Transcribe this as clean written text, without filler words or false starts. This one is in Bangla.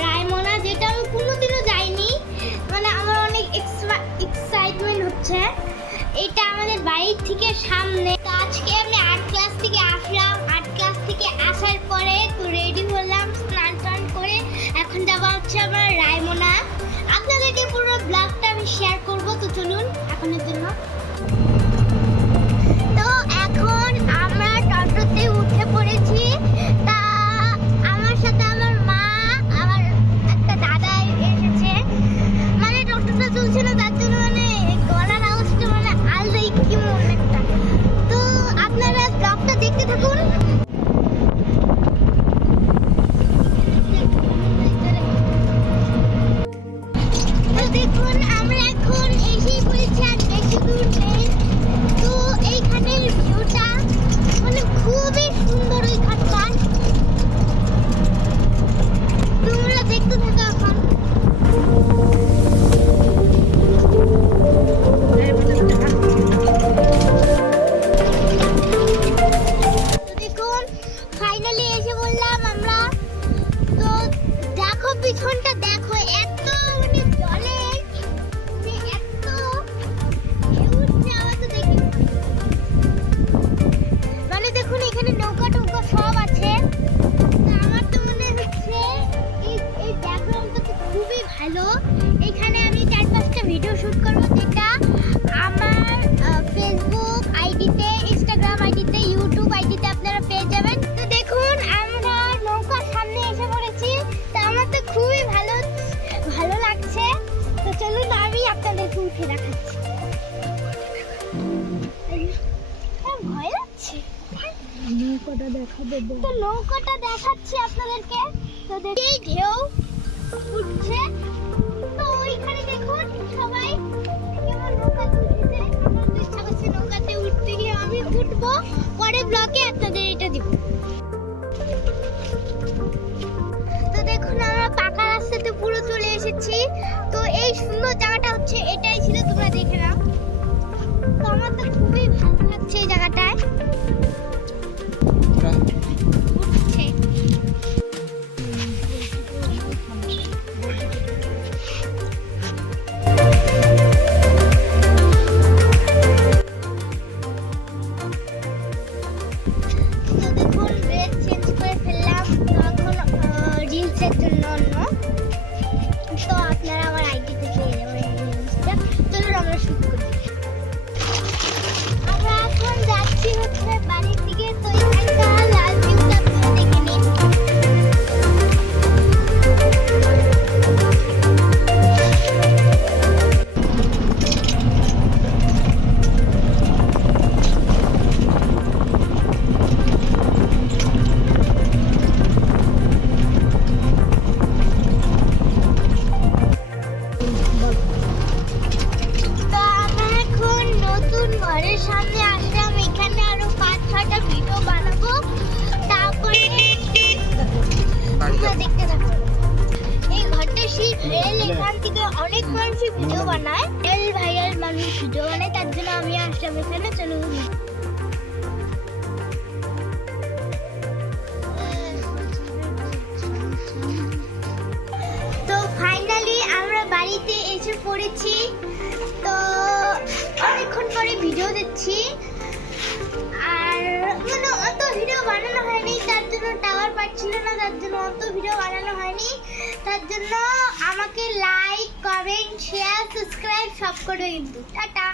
রায়মনা, যেটা আমি কোনোদিনও যাইনি। মানে আমার অনেক এক্সাইটমেন্ট হচ্ছে। এটা আমাদের বাড়ির থেকে সামনে। তো আজকে আমি 8 ক্লাস থেকে আসলাম। 8 ক্লাস থেকে আসার পরে তো রেডি হলাম, স্নান টান করে এখন যাওয়া হচ্ছে আমার রায়মনা। আপনাদেরকে পুরো ব্লগটা আমি শেয়ার করব। তো চলুন এখনের জন্য। তো এখন আমরা টোটোতে উঠে পড়েছি। তা আমার সাথে আমার মা, আমার একটা দাদা এসেছে। মানে টোটোটা চলছে না, তার জন্য মানে গলার আওয়াজটা মানে আলাদাই কেমন একটা। তো আপনারা ব্লগটা দেখতে থাকুন। তো দেখুন আমরা এখন এসেই পড়েছি, আর বেশি দূর নেই। তো এইখানের ভিউটা মানে খুবই সুন্দর। ওইখানকার তোমরা দেখতে থাকো এখন। তো দেখুন ফাইনালি এসে বললাম আমরা। তো দেখো পিছনটা দেখো, এত মানে জলে মানে এত ঢেউ উঠছে, আমার তো দেখি। মানে দেখুন এখানে নৌকা টৌকা সব আছে। তো আমার তো মনে হচ্ছে এই ব্যাকগ্রাউন্ডটা তো খুবই ভালো। এখানে আমি 4-5টা ভিডিও শুট করবো, যেটা আমার ফেসবুক আইডিতে, ইনস্টাগ্রাম আইডিতে, ইউটিউব আইডিতে আপনারা পেয়ে যাবেন। তো দেখুন আমরা নৌকার সামনে এসে পড়েছি। তো আমার তো খুবই ভালো ভালো লাগছে। তো চলুন আমি আপনাদেরকে উঠে দেখাচ্ছি। ভয় লাগছে। নৌকাটা দেখাবো। তো নৌকাটা দেখাচ্ছি আপনাদেরকে। তো এই ঢেউ উঠছে। তো ওইখানে দেখুন সবাই কেমন নৌকাতে উঠেছে। আমার তো ইচ্ছা করছে নৌকাতে উঠতে গিয়ে আমি উঠবো, পরে ব্লগে আপনাদের এটা দিব। তো দেখুন আমরা পাকা রাস্তাতে পুরো চলে এসেছি। তো এই সুন্দর জায়গাটা হচ্ছে এটাই ছিল, তোমরা দেখে নাও। তো আমার তো খুবই ভালো লাগছে এই জায়গাটায়। উঠছে। তো দেখুন ড্রেস চেঞ্জ করে ফেললাম। তো এখন রিলসের জন্য অন্য। তো আপনারা আমার আইডিতে পেয়ে যাবেন রিলসটা। চলুন আমরা শুট করি। আমরা এখন যাচ্ছি হচ্ছে বাড়ির দিকে। তো এখানকার লাল ভিউটা আপনারা দেখে নিন। তো আমরা এখন নতুন ঘরের সামনে আসলাম। এখানে আরো 5-6টা ভিডিও বানাবো। তারপরে তোমরা দেখতে থাকো। এই ঘরটা সেই ভাইরাল, এখান থেকে অনেক মানুষই ভিডিও বানায়। ভাইরাল মানুষ ভিডিও বানায়, তার জন্য আমি আসলাম এখানে। চলুন। তো ফাইনালি আমরা বাড়িতে এসে পড়েছি। তো অনেকক্ষণ পরে ভিডিও দিচ্ছি। আর মানে অত ভিডিও বানানো হয়নি, তার জন্য টাওয়ার পাচ্ছিল না, তার জন্য অত ভিডিও বানানো হয়নি। তার জন্য আমাকে লাইক, কমেন্ট, শেয়ার, সাবস্ক্রাইব সব করে কিন্তু। টাটা।